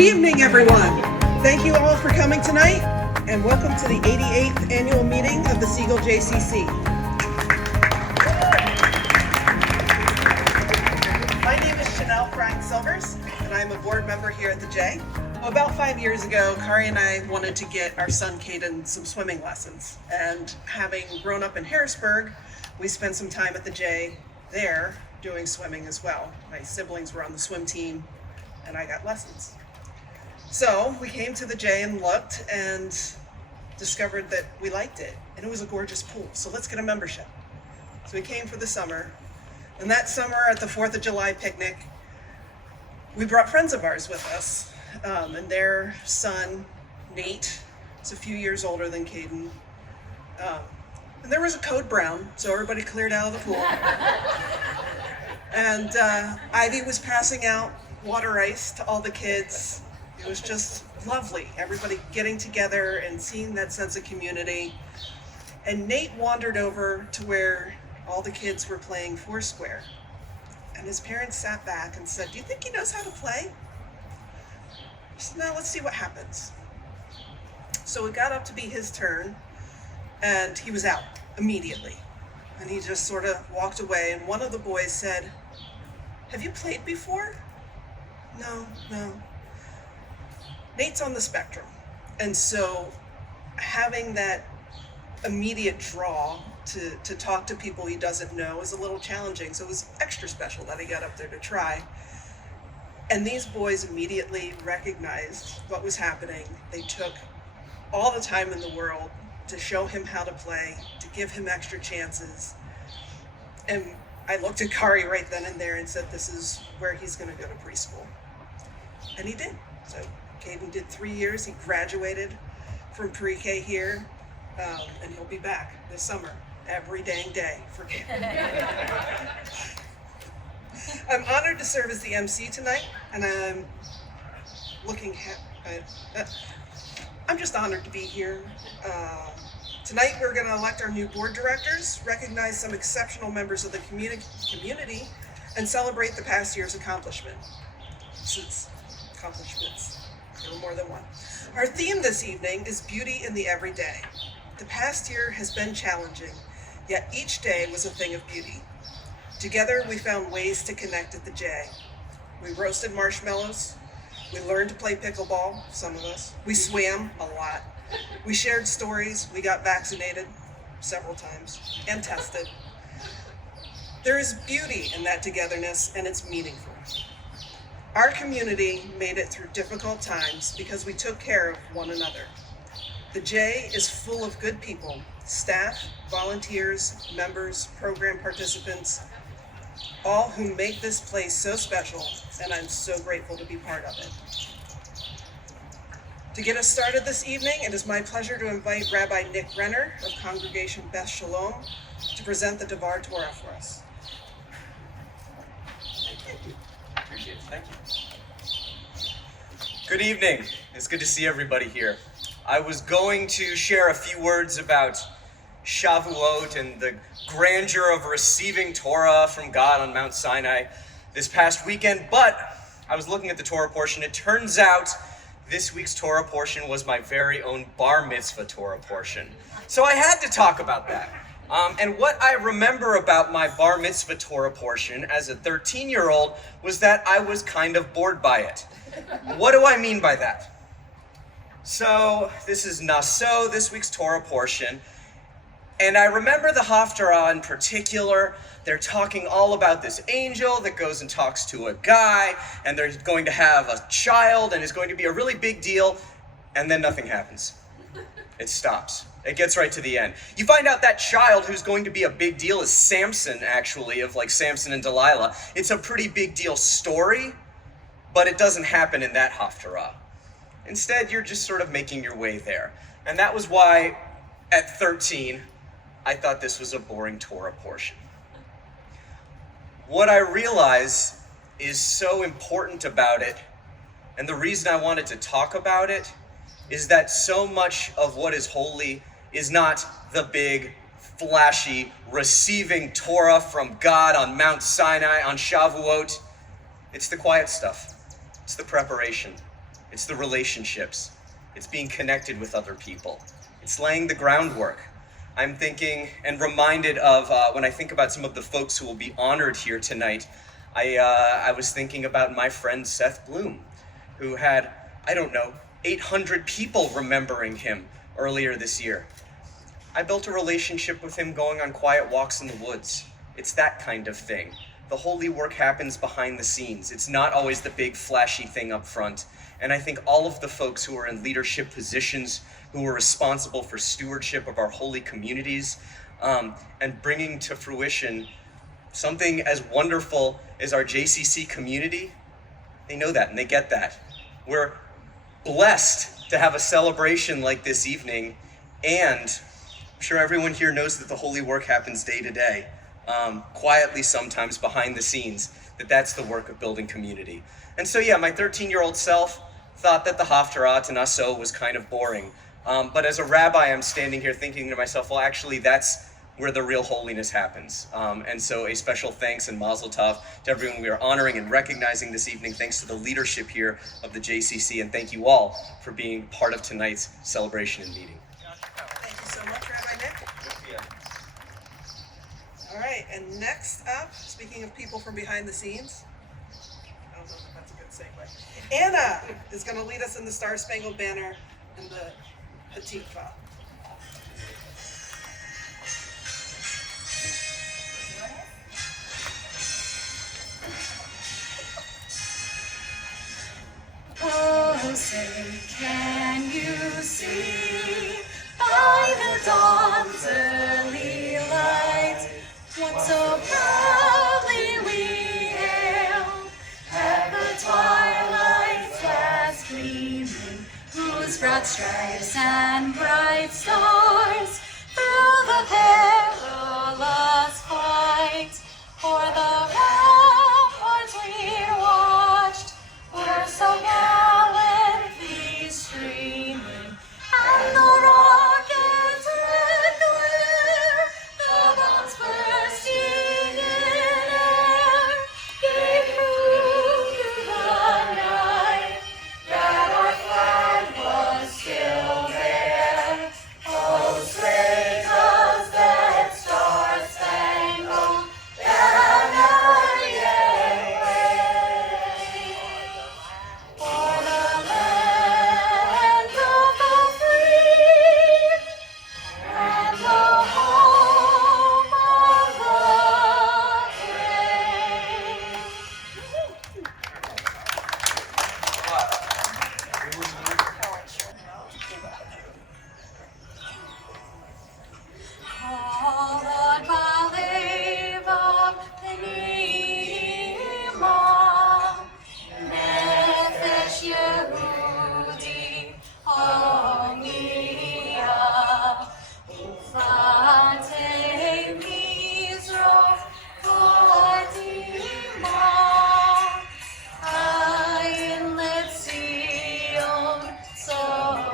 Good evening, everyone. Thank you all for coming tonight, and welcome to the 88th annual meeting of the Siegel JCC. My name is Janelle Krein-Silvers, and I'm a board member here at the J. About 5 years ago, Kari and I wanted to get our son Caden some swimming lessons, and having grown up in Harrisburg, we spent some time at the J there doing swimming as well. My siblings were on the swim team, and I got lessons. So we came to the J and looked and discovered that we liked it, and it was a gorgeous pool, so let's get a membership. So we came for the summer, and that summer at the 4th of July picnic, we brought friends of ours with us, and their son, Nate, is a few years older than Caden, and there was a code brown, so everybody cleared out of the pool. And Ivy was passing out water ice to all the kids. It was just lovely, everybody getting together and seeing that sense of community. And Nate wandered over to where all the kids were playing Foursquare. And his parents sat back and said, "Do you think he knows how to play?" I said, "No, let's see what happens." So it got up to be his turn, and he was out immediately. And he just sort of walked away, and one of the boys said, "Have you played before?" No. Nate's on the spectrum, and so having that immediate draw to talk to people he doesn't know is a little challenging, so it was extra special that he got up there to try. And these boys immediately recognized what was happening. They took all the time in the world to show him how to play, to give him extra chances. And I looked at Kari right then and there and said, this is where he's going to go to preschool. And he did. So Caden did 3 years. He graduated from pre-K here, and he'll be back this summer every dang day for Caden. I'm honored to serve as the MC tonight, and I'm just honored to be here. Tonight we're going to elect our new board directors, recognize some exceptional members of the community, and celebrate the past year's accomplishments. There were more than one. Our theme this evening is beauty in the everyday. The past year has been challenging, yet each day was a thing of beauty. Together we found ways to connect at the J. We roasted marshmallows. We learned to play pickleball, some of us. We swam a lot. We shared stories. We got vaccinated several times and tested. There is beauty in that togetherness, and it's meaningful. Our community made it through difficult times because we took care of one another. The J is full of good people, staff, volunteers, members, program participants, all who make this place so special, and I'm so grateful to be part of it. To get us started this evening, it is my pleasure to invite Rabbi Renner of Congregation Beth Shalom to present the Devar Torah for us. Thank you. Appreciate it. Thank you. Good evening. It's good to see everybody here. I was going to share a few words about Shavuot and the grandeur of receiving Torah from God on Mount Sinai this past weekend, but I was looking at the Torah portion. It turns out this week's Torah portion was my very own bar mitzvah Torah portion. So I had to talk about that. And what I remember about my bar mitzvah Torah portion as a 13-year-old was that I was kind of bored by it. What do I mean by that? So this is Naso, this week's Torah portion. And I remember the Haftarah in particular. They're talking all about this angel that goes and talks to a guy, and they're going to have a child, and it's going to be a really big deal, and then nothing happens. It stops. It gets right to the end. You find out that child who's going to be a big deal is Samson, actually, of like Samson and Delilah. It's a pretty big deal story, but it doesn't happen in that Haftarah. Instead, you're just sort of making your way there. And that was why, at 13, I thought this was a boring Torah portion. What I realize is so important about it, and the reason I wanted to talk about it, is that so much of what is holy is not the big, flashy, receiving Torah from God on Mount Sinai on Shavuot. It's the quiet stuff. It's the preparation. It's the relationships. It's being connected with other people. It's laying the groundwork. I'm thinking and reminded of when I think about some of the folks who will be honored here tonight, I was thinking about my friend Seth Bloom, who had, 800 people remembering him earlier this year. I built a relationship with him going on quiet walks in the woods. It's that kind of thing. The holy work happens behind the scenes. It's not always the big flashy thing up front. And I think all of the folks who are in leadership positions, who are responsible for stewardship of our holy communities, and bringing to fruition something as wonderful as our JCC community, they know that and they get that. We're blessed to have a celebration like this evening, and I'm sure everyone here knows that the holy work happens day to day, quietly sometimes behind the scenes, that's the work of building community. And so yeah, my 13-year-old self thought that the Haftarah to Naso was kind of boring. But as a rabbi, I'm standing here thinking to myself, well, actually, that's where the real holiness happens. And so a special thanks and mazel tov to everyone we are honoring and recognizing this evening, thanks to the leadership here of the JCC, and thank you all for being part of tonight's celebration and meeting. Thank you so much, Rabbi Nick. All right, and next up, speaking of people from behind the scenes, I don't know if that's a good segue. Anna is going to lead us in the Star Spangled Banner and the Hatikva. Oh, say, can you see by the dawn's early light what so proudly we hailed at the twilight's last gleaming, whose broad stripes and bright stars through the perilous fight o'er the ramparts we watched were so gallantly streaming, and the rockets' red glare, the bombs bursting in air, gave proof to the night that our flag was still there. Oh, say does that star-spangled banner yet wave o'er the land of the free and the home of the brave. Called Balev of Penima, Nefesh Yehudi Omnia, Ufate Mizroch Kodima, Ayin Letzion Sophia.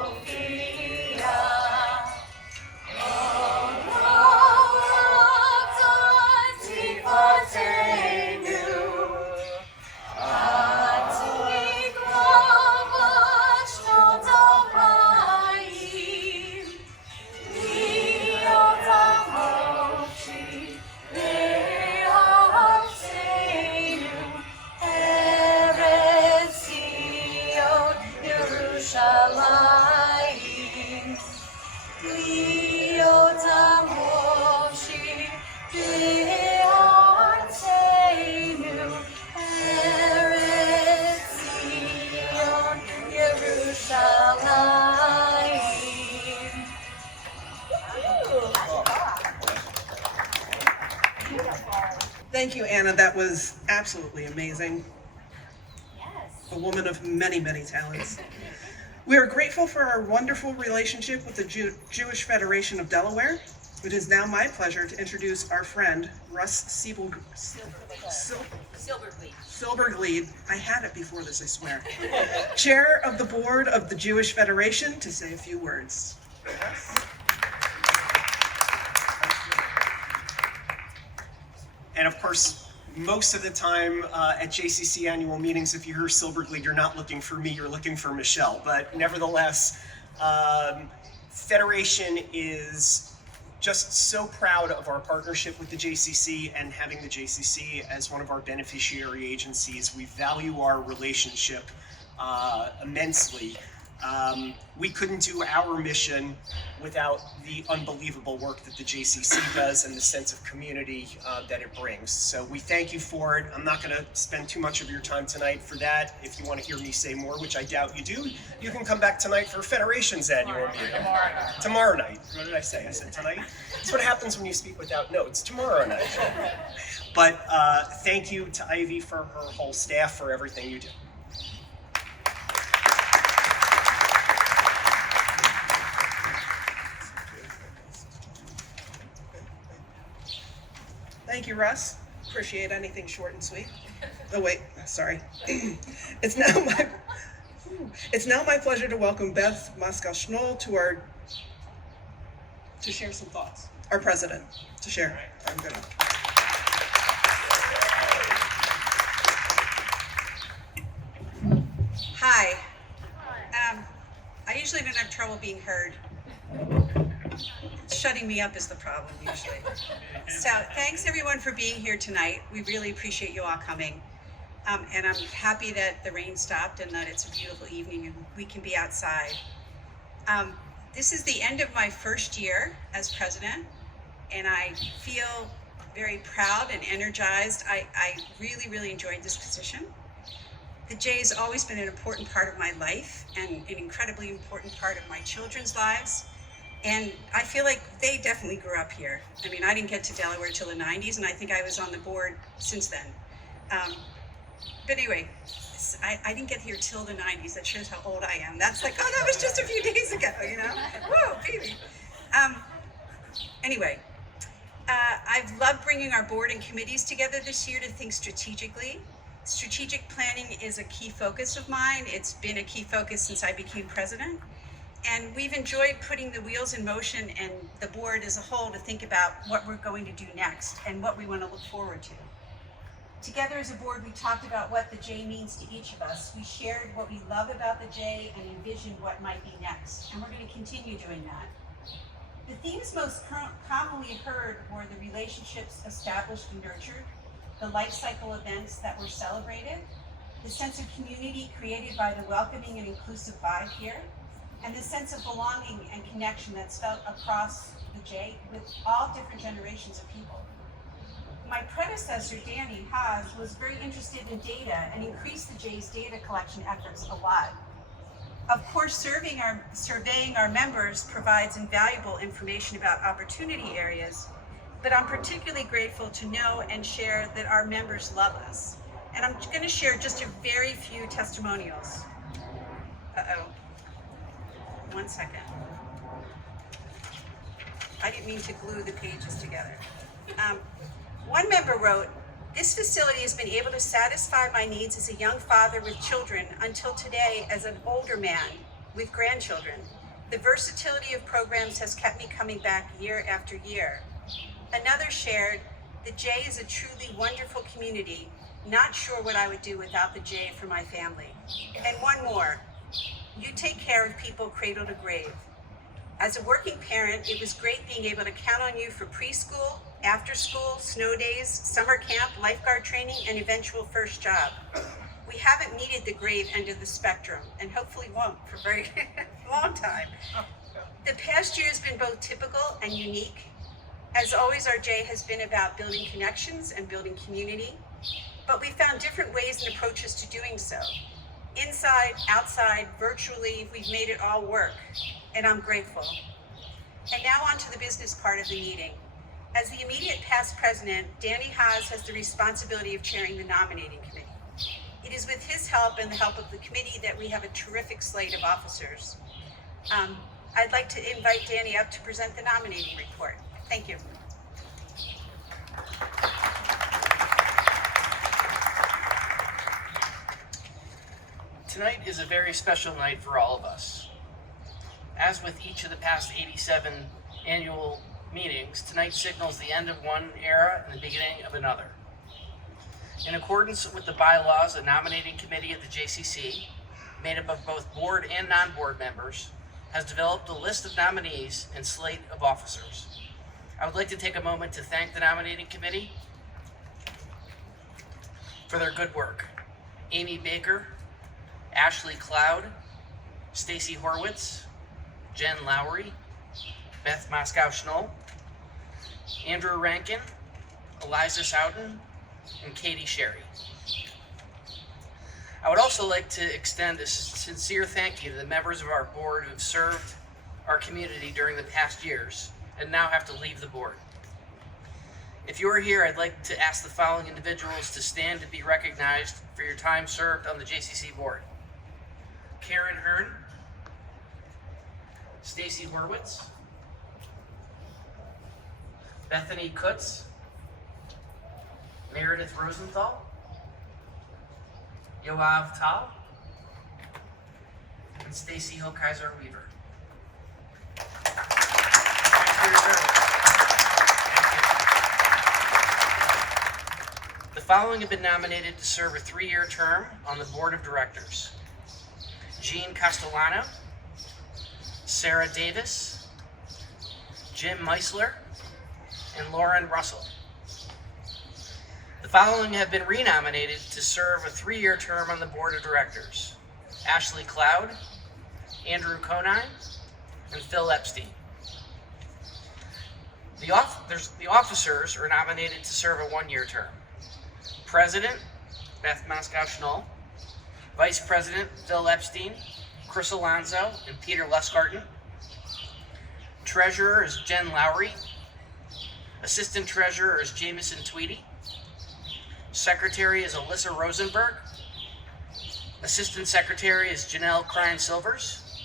Yerushalayim. Thank you, Anna. That was absolutely amazing. A woman of many, many talents. We are grateful for our wonderful relationship with the Jewish Federation of Delaware. It is now my pleasure to introduce our friend, Russ Silberglied. I had it before this, I swear. Chair of the Board of the Jewish Federation, to say a few words. And of course, most of the time at JCC annual meetings, if you hear Silberglied, you're not looking for me, you're looking for Michelle. But nevertheless, Federation is just so proud of our partnership with the JCC and having the JCC as one of our beneficiary agencies. We value our relationship immensely. We couldn't do our mission without the unbelievable work that the JCC does and the sense of community that it brings. So we thank you for it. I'm not going to spend too much of your time tonight for that. If you want to hear me say more, which I doubt you do, you can come back tonight for Federation's annual meeting. Tomorrow night. What did I say? I said tonight? That's what happens when you speak without notes. Tomorrow night. But thank you to Ivy for her whole staff for everything you do. Thank you, Russ. Appreciate anything short and sweet. Oh wait, sorry. It's now my pleasure to welcome Beth Moskow-Schnoll to share some thoughts. Our president to share. I'm gonna. Hi. I usually don't have trouble being heard. Shutting me up is the problem usually. So thanks everyone for being here tonight. We really appreciate you all coming. And I'm happy that the rain stopped and that it's a beautiful evening and we can be outside. This is the end of my first year as president, and I feel very proud and energized. I really, really enjoyed this position. The J has always been an important part of my life and an incredibly important part of my children's lives. And I feel like they definitely grew up here. I mean, I didn't get to Delaware till the 90s, and I think I was on the board since then. But anyway, I didn't get here till the 90s. That shows how old I am. That's like, oh, that was just a few days ago, you know? Whoa, baby. Anyway, I've loved bringing our board and committees together this year to think strategically. Strategic planning is a key focus of mine. It's been a key focus since I became president. And we've enjoyed putting the wheels in motion and the board as a whole to think about what we're going to do next and what we want to look forward to. Together as a board, we talked about what the J means to each of us. We shared what we love about the J and envisioned what might be next. And we're going to continue doing that. The themes most commonly heard were the relationships established and nurtured, the life cycle events that were celebrated, the sense of community created by the welcoming and inclusive vibe here, and the sense of belonging and connection that's felt across the J with all different generations of people. My predecessor, Haas, was very interested in data and increased the J's data collection efforts a lot. Of course, surveying our members provides invaluable information about opportunity areas, but I'm particularly grateful to know and share that our members love us. And I'm going to share just a very few testimonials. One second. I didn't mean to glue the pages together. One member wrote, "This facility has been able to satisfy my needs as a young father with children until today as an older man with grandchildren. The versatility of programs has kept me coming back year after year." Another shared, "The J is a truly wonderful community. Not sure what I would do without the J for my family." And one more, "You take care of people cradle to grave. As a working parent, it was great being able to count on you for preschool, after school, snow days, summer camp, lifeguard training, and eventual first job. We haven't needed the grave end of the spectrum, and hopefully won't for a very long time. The past year has been both typical and unique. As always, our J has been about building connections and building community, but we found different ways and approaches to doing so. Inside, outside, virtually, we've made it all work, and I'm grateful. And now on to the business part of the meeting. As the immediate past president, Haas has the responsibility of chairing the nominating committee. It is with his help and the help of the committee that we have a terrific slate of officers. I'd like to invite Danny up to present the nominating report. Thank you. Tonight is a very special night for all of us. As with each of the past 87 annual meetings, tonight signals the end of one era and the beginning of another. In accordance with the bylaws, the nominating committee of the JCC, made up of both board and non-board members, has developed a list of nominees and slate of officers. I would like to take a moment to thank the nominating committee for their good work. Amy Baker, Ashley Cloud, Stacy Horwitz, Jen Lowry, Beth Moskow-Schnoll, Andrew Rankin, Aliza Sawdon, and Katie Sherry. I would also like to extend a sincere thank you to the members of our board who have served our community during the past years and now have to leave the board. If you are here, I'd like to ask the following individuals to stand to be recognized for your time served on the JCC board. Karen Hearn, Stacy Horwitz, Bethany Kutz, Meredith Rosenthal, Yoav Tal, and Stacy Hilkeiser Weaver. Thanks for your service. The following have been nominated to serve a 3-year term on the board of directors: Jean Castellano, Sarah Davis, Jim Meisler, and Lauren Russell. The following have been renominated to serve a 3-year term on the board of directors: Ashley Cloud, Andrew Conine, and Phil Epstein. The officers are nominated to serve a 1-year term: President, Beth Moskow-Schnoll; Vice President, Phil Epstein, Chris Alonzo, and Peter Luskarten. Treasurer is Jen Lowry. Assistant Treasurer is Jameson Tweedy. Secretary is Alyssa Rosenberg. Assistant Secretary is Janelle Krein-Silvers.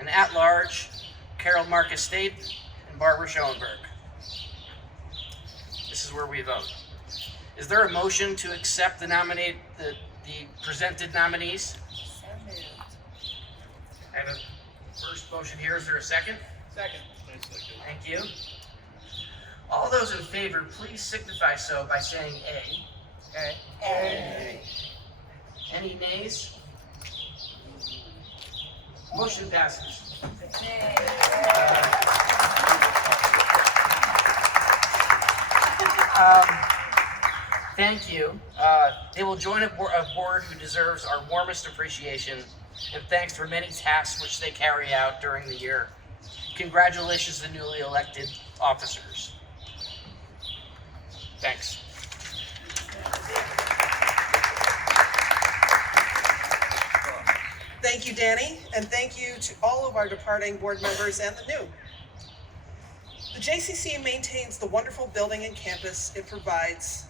And at-large, Carol Marcus State and Barbara Schoenberg. This is where we vote. Is there a motion to accept the presented nominees? So moved. I have a first motion here. Is there a second? Second. Thank you. All those in favor, please signify so by saying A. A. Any nays? Motion passes. Thank you. They will join a board who deserves our warmest appreciation and thanks for many tasks which they carry out during the year. Congratulations to newly elected officers. Thanks. Thank you, Danny, and thank you to all of our departing board members and the new. The JCC maintains the wonderful building and campus it provides.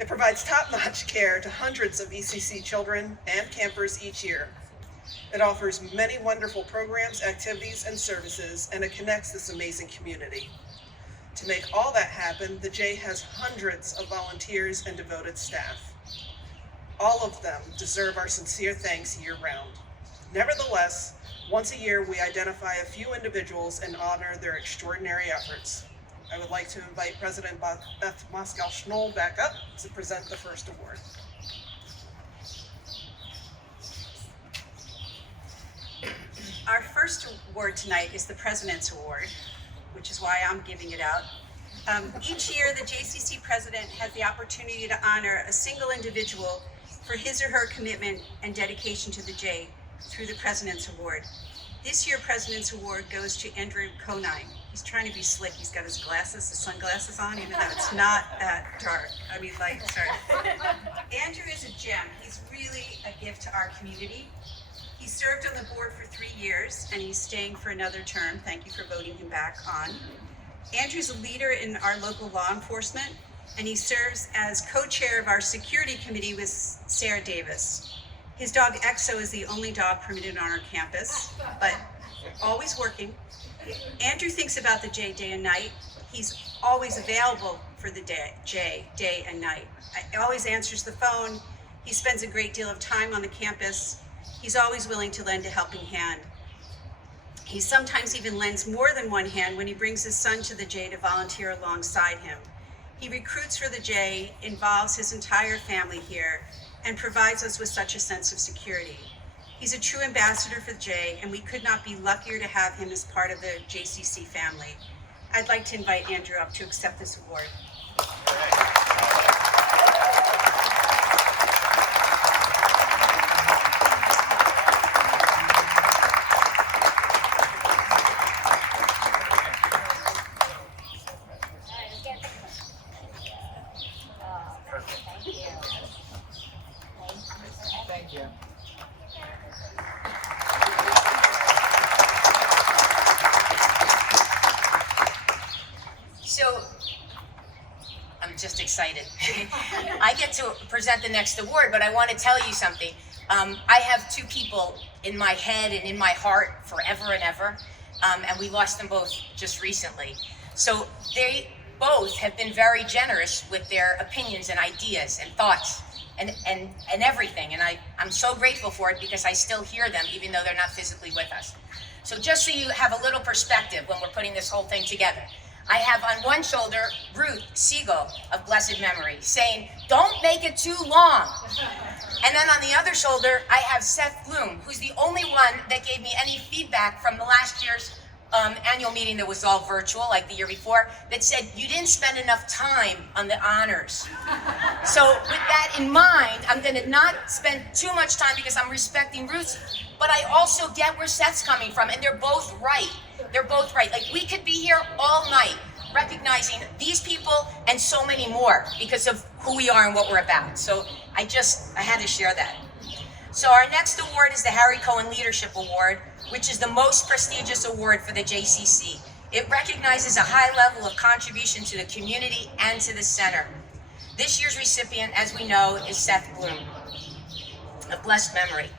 It provides top-notch care to hundreds of ECC children and campers each year. It offers many wonderful programs, activities, and services, and it connects this amazing community. To make all that happen, the J has hundreds of volunteers and devoted staff. All of them deserve our sincere thanks year-round. Nevertheless, once a year we identify a few individuals and honor their extraordinary efforts. I would like to invite President Beth Moskow-Schnoll back up to present the first award. Our first award tonight is the President's Award, which is why I'm giving it out. Each year, the JCC president has the opportunity to honor a single individual for his or her commitment and dedication to the J through the President's Award. This year, President's Award goes to Andrew Conine. He's trying to be slick. He's got his sunglasses on, even though it's not that dark. Light, sorry. Andrew is a gem. He's really a gift to our community. He served on the board for 3 years, and he's staying for another term. Thank you for voting him back on. Andrew's a leader in our local law enforcement, and he serves as co-chair of our security committee with Sarah Davis. His dog Exo is the only dog permitted on our campus, but always working. Andrew thinks about the J day and night. He's always available for the J day and night. He always answers the phone. He spends a great deal of time on the campus. He's always willing to lend a helping hand. He sometimes even lends more than one hand when he brings his son to the J to volunteer alongside him. He recruits for the J, involves his entire family here, and provides us with such a sense of security. He's a true ambassador for the J, and we could not be luckier to have him as part of the JCC family. I'd like to invite Andrew up to accept this award. Thank you. So, I'm just excited. I get to present the next award, but I want to tell you something. I have two people in my head and in my heart forever and ever, and we lost them both just recently. So they both have been very generous with their opinions and ideas and thoughts and everything, and I'm so grateful for it because I still hear them even though they're not physically with us. So just so you have a little perspective when we're putting this whole thing together, I have on one shoulder Ruth Siegel of blessed memory saying, "Don't make it too long." And then on the other shoulder, I have Seth Bloom, who's the only one that gave me any feedback from the last year's annual meeting that was all virtual, like the year before, that said, "You didn't spend enough time on the honors." So with that in mind, I'm gonna not spend too much time because I'm respecting Ruth, but I also get where Seth's coming from, and they're both right. They're both right. Like, we could be here all night recognizing these people and so many more because of who we are and what we're about. So I had to share that. So our next award is the Harry Cohen Leadership Award, which is the most prestigious award for the JCC. It recognizes a high level of contribution to the community and to the center. This year's recipient, as we know, is Seth Bloom, a blessed memory.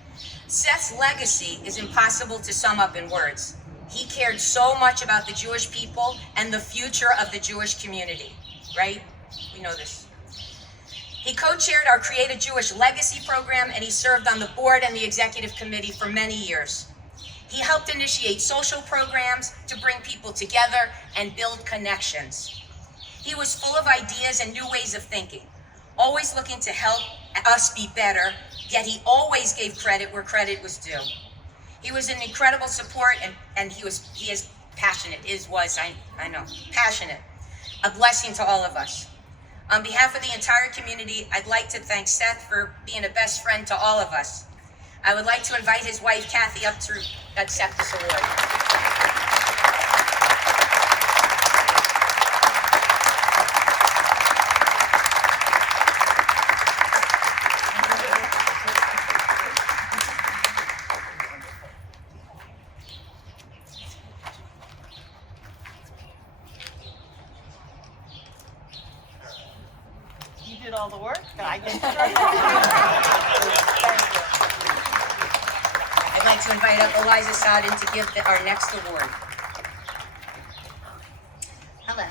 Seth's legacy is impossible to sum up in words. He cared so much about the Jewish people and the future of the Jewish community, right? We know this. He co-chaired our Create a Jewish Legacy program, and he served on the board and the executive committee for many years. He helped initiate social programs to bring people together and build connections. He was full of ideas and new ways of thinking, always looking to help us be better, yet he always gave credit where credit was due. He was an incredible support, and he is passionate, passionate. A blessing to all of us. On behalf of the entire community, I'd like to thank Seth for being a best friend to all of us. I would like to invite his wife, Kathy, up to accept this award. You did all the work, and I get to thank you. I'd like to invite up Aliza Sawdon to give our next award. Hello.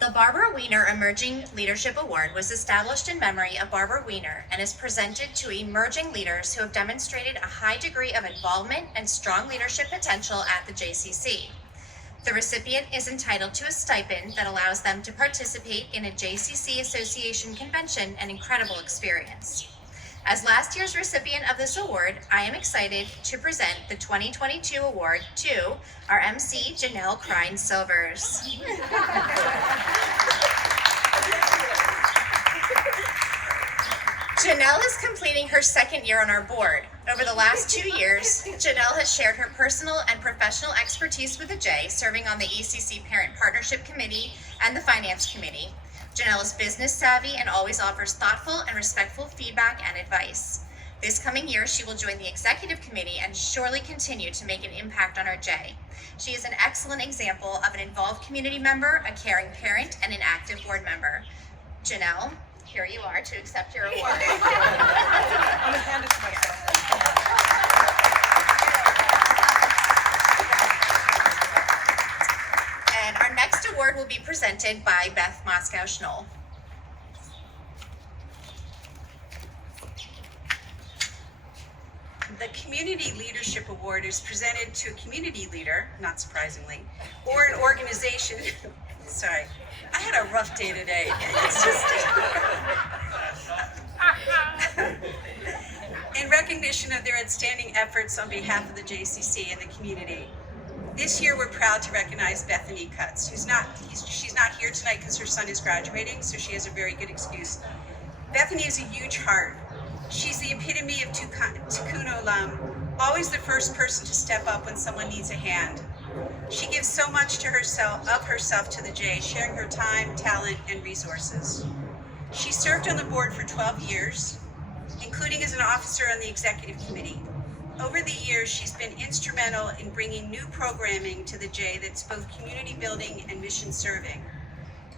The Barbara Weiner Emerging Leadership Award was established in memory of Barbara Weiner and is presented to emerging leaders who have demonstrated a high degree of involvement and strong leadership potential at the JCC. The recipient is entitled to a stipend that allows them to participate in a JCC Association convention, an incredible experience. As last year's recipient of this award, I am excited to present the 2022 award to our MC, Janelle Krein-Silvers. Janelle is completing her second year on our board. Over the last 2 years, Janelle has shared her personal and professional expertise with the J, serving on the ECC Parent Partnership Committee and the Finance Committee. Janelle is business savvy and always offers thoughtful and respectful feedback and advice. This coming year, she will join the executive committee and surely continue to make an impact on our J. She is an excellent example of an involved community member, a caring parent, and an active board member. Janelle, here you are to accept your award. I'm gonna hand it to myself. And our next award will be presented by Beth Moskow-Schnoll. The Community Leadership Award is presented to a community leader, not surprisingly, or an organization. Sorry, I had a rough day today. It's just in recognition of their outstanding efforts on behalf of the JCC and the community. This year, we're proud to recognize Bethany Kutz, she's not here tonight because her son is graduating, so she has a very good excuse. Bethany is a huge heart. She's the epitome of Tikkun Olam, always the first person to step up when someone needs a hand. She gives so much of herself to the J, sharing her time, talent, and resources. She served on the board for 12 years, including as an officer on the executive committee. Over the years, she's been instrumental in bringing new programming to the J that's both community building and mission serving.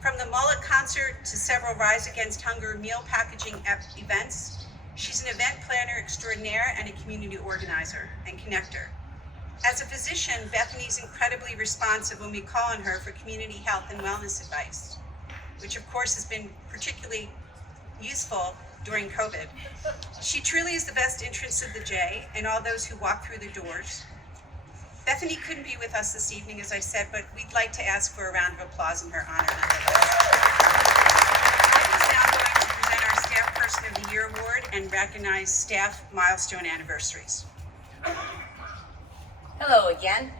From the Mullet concert to several Rise Against Hunger meal packaging events, she's an event planner extraordinaire and a community organizer and connector. As a physician, Bethany's incredibly responsive when we call on her for community health and wellness advice, which of course has been particularly useful during COVID. She truly is the best interest of the J and all those who walk through the doors. Bethany couldn't be with us this evening, as I said, but we'd like to ask for a round of applause in her honor. I was now going to present our Staff Person of the Year Award and recognize staff milestone anniversaries. Hello again.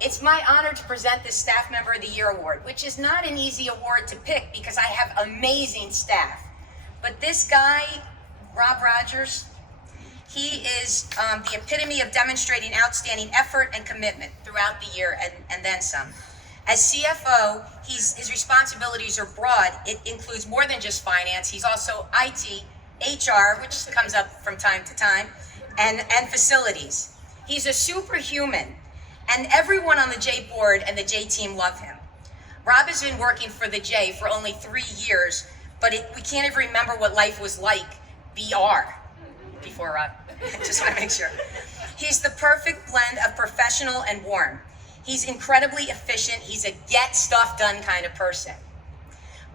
It's my honor to present the Staff Member of the Year Award, which is not an easy award to pick because I have amazing staff. But this guy, Rob Rogers, he is the epitome of demonstrating outstanding effort and commitment throughout the year and then some. As CFO, his responsibilities are broad. It includes more than just finance. He's also IT, HR, which comes up from time to time, and facilities. He's a superhuman, and everyone on the J board and the J team love him. Rob has been working for the J for only 3 years, but we can't even remember what life was like before Rob. Just want to make sure. He's the perfect blend of professional and warm. He's incredibly efficient. He's a get stuff done kind of person.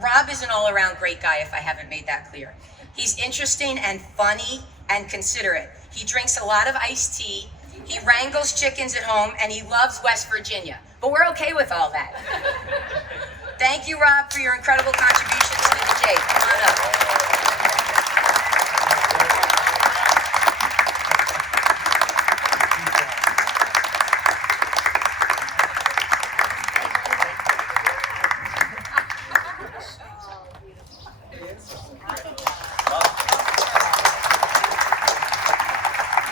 Rob is an all-around great guy, if I haven't made that clear. He's interesting and funny and considerate. He drinks a lot of iced tea. He wrangles chickens at home, and he loves West Virginia. But we're okay with all that. Thank you, Rob, for your incredible contributions to the J. Come on up.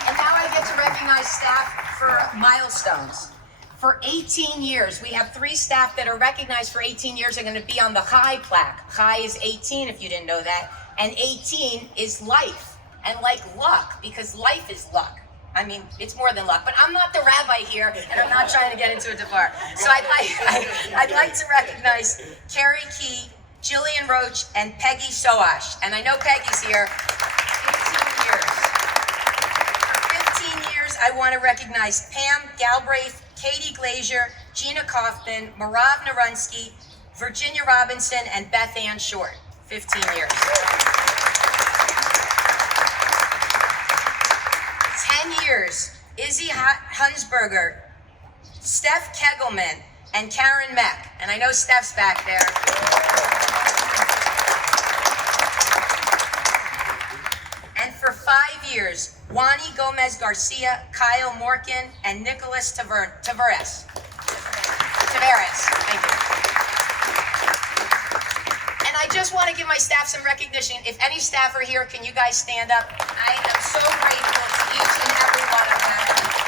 And now I get to recognize staff for milestones. For 18 years, we have 3 staff that are recognized for 18 years are going to be on the High plaque. High is 18, if you didn't know that. And 18 is life, and like luck, because life is luck. I mean, it's more than luck, but I'm not the rabbi here, and I'm not trying to get into a devar. So I'd like to recognize Carrie Key, Jillian Roach, and Peggy Soash. And I know Peggy's here. 15 years. For 15 years, I want to recognize Pam Galbraith, Katie Glazier, Gina Kaufman, Marav Narunsky, Virginia Robinson, and Beth Ann Short. 15 years. 10 years, Izzy Hunsberger, Steph Kegelman, and Karen Meck. And I know Steph's back there. And for 5 years, Wani Gomez Garcia, Kyle Morkin, and Nicholas Tavares. Thank you. And I just want to give my staff some recognition. If any staff are here, can you guys stand up? I am so grateful to each and every one of them.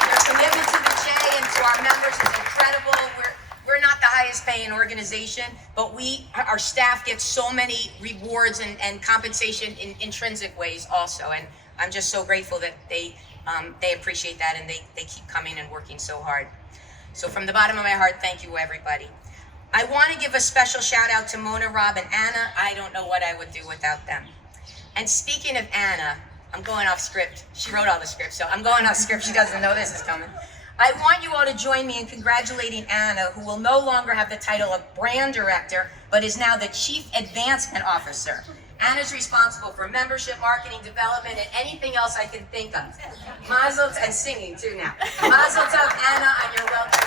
Their commitment to the J and to our members is incredible. We're not the highest paying organization, but our staff gets so many rewards and compensation in intrinsic ways also. And I'm just so grateful that they appreciate that and they keep coming and working so hard. So from the bottom of my heart, thank you, everybody. I want to give a special shout out to Mona, Rob, and Anna. I don't know what I would do without them. And speaking of Anna, I'm going off script. She wrote all the scripts, so I'm going off script. She doesn't know this is coming. I want you all to join me in congratulating Anna, who will no longer have the title of brand director, but is now the Chief Advancement Officer. Anna's responsible for membership, marketing, development, and anything else I can think of. Mazel tov, and singing too now. Mazel tov, Anna, on your welcome.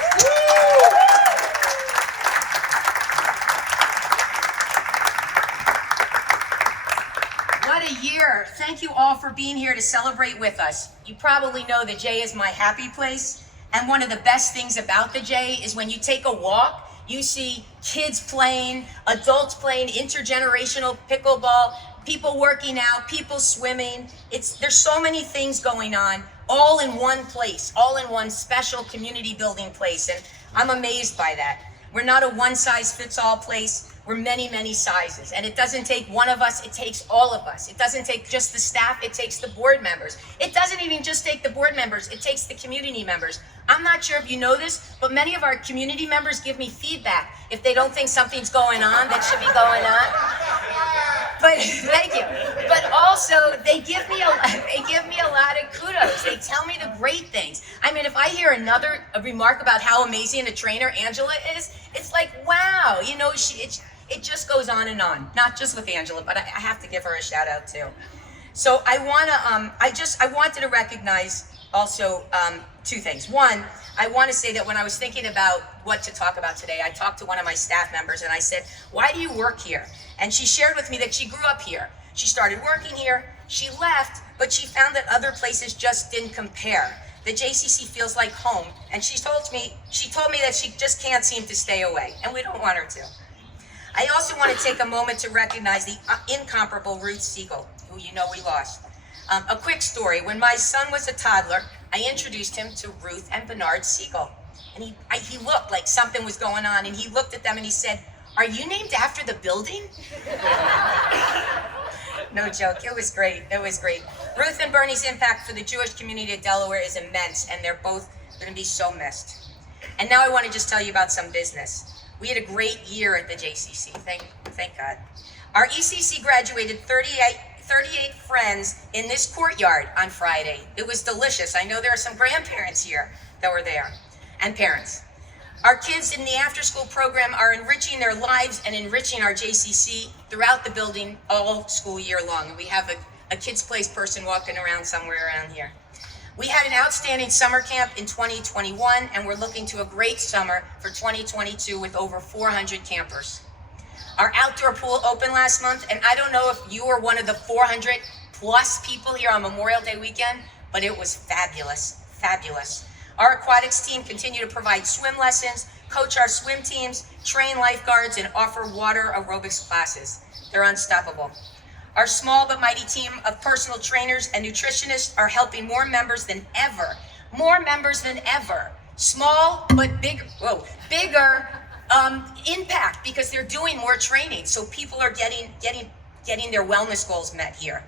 What a year. Thank you all for being here to celebrate with us. You probably know the J is my happy place. And one of the best things about the J is when you take a walk, you see kids playing, adults playing intergenerational pickleball, people working out, people swimming. There's so many things going on, all in one place, all in one special community building place. And I'm amazed by that. We're not a one-size-fits-all place. We're many, many sizes. And it doesn't take one of us, it takes all of us. It doesn't take just the staff, it takes the board members. It doesn't even just take the board members, it takes the community members. I'm not sure if you know this, but many of our community members give me feedback if they don't think something's going on that should be going on. But thank you. But also they give me a lot of kudos. They tell me the great things. I mean, if I hear a remark about how amazing a trainer Angela is, it's like, wow, you know, it just goes on and on. Not just with Angela, but I have to give her a shout out too. So I wanted to recognize also two things. One, I want to say that when I was thinking about what to talk about today, I talked to one of my staff members and I said, why do you work here? And she shared with me that she grew up here. She started working here, she left, but she found that other places just didn't compare. The JCC feels like home, and she told me that she just can't seem to stay away, and we don't want her to. I also want to take a moment to recognize the incomparable Ruth Siegel, who you know we lost. A quick story, when my son was a toddler, I introduced him to Ruth and Bernard Siegel. And he looked like something was going on, and he looked at them and he said, "Are you named after the building?" No joke, it was great, it was great. Ruth and Bernie's impact for the Jewish community of Delaware is immense, and they're both going to be so missed. And now I want to just tell you about some business. We had a great year at the JCC, thank God. Our ECC graduated 38 friends in this courtyard on Friday. It was delicious. I know there are some grandparents here that were there, and parents. Our kids in the after-school program are enriching their lives and enriching our JCC throughout the building all school year long. And we have a kids' place person walking around somewhere around here. We had an outstanding summer camp in 2021, and we're looking to a great summer for 2022 with over 400 campers. Our outdoor pool opened last month, and I don't know if you were one of the 400 plus people here on Memorial Day weekend, but it was fabulous, fabulous. Our aquatics team continue to provide swim lessons, coach our swim teams, train lifeguards, and offer water aerobics classes. They're unstoppable. Our small but mighty team of personal trainers and nutritionists are helping more members than ever. More members than ever. Small but bigger impact because they're doing more training. So people are getting their wellness goals met here.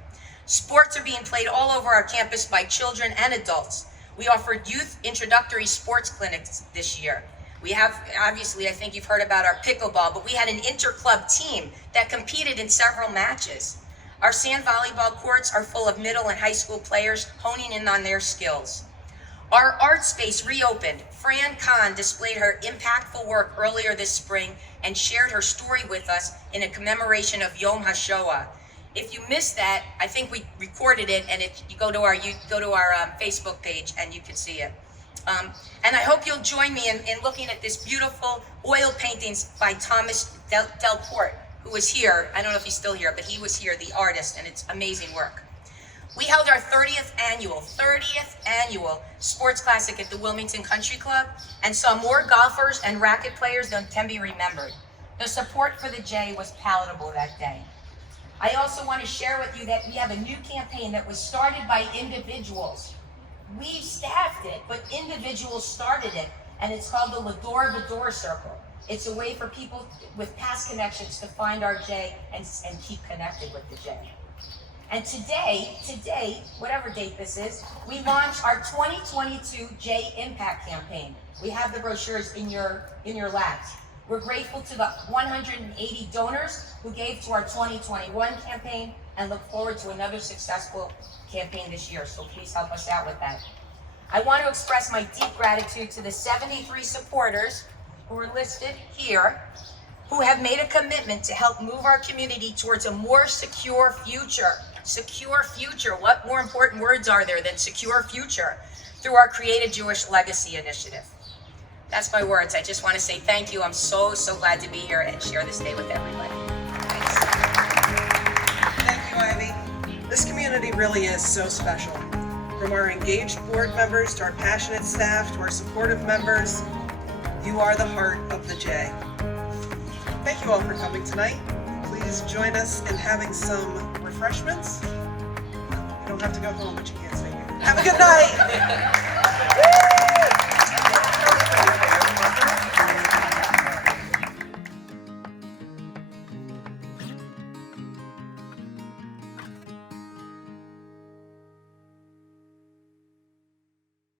Sports are being played all over our campus by children and adults. We offered youth introductory sports clinics this year. We have, obviously, I think you've heard about our pickleball, but we had an inter-club team that competed in several matches. Our sand volleyball courts are full of middle and high school players honing in on their skills. Our art space reopened. Fran Kahn displayed her impactful work earlier this spring and shared her story with us in a commemoration of Yom HaShoah. If you missed that, I think we recorded it, and you go to our Facebook page and you can see it. And I hope you'll join me in looking at this beautiful oil paintings by Thomas Delport, who was here. I don't know if he's still here, but he was here, the artist, and it's amazing work. We held our 30th annual sports classic at the Wilmington Country Club and saw more golfers and racket players than can be remembered. The support for the J was palatable that day. I also want to share with you that we have a new campaign that was started by individuals. We staffed it, but individuals started it, and it's called the Lador Vador Circle. It's a way for people with past connections to find our J and keep connected with the J. And today, whatever date this is, we launched our 2022 J Impact campaign. We have the brochures in your laps. We're grateful to the 180 donors who gave to our 2021 campaign and look forward to another successful campaign this year, so please help us out with that. I want to express my deep gratitude to the 73 supporters who are listed here, who have made a commitment to help move our community towards a more secure future. Secure future. What more important words are there than secure future? Through our Create a Jewish Legacy initiative. That's my words. I just want to say thank you. I'm so glad to be here and share this day with everybody. Thanks. Thank you, Ivy. This community really is so special. From our engaged board members to our passionate staff to our supportive members, you are the heart of the J. Thank you all for coming tonight. Please join us in having some refreshments. You don't have to go home, but you can stay here. Have a good night.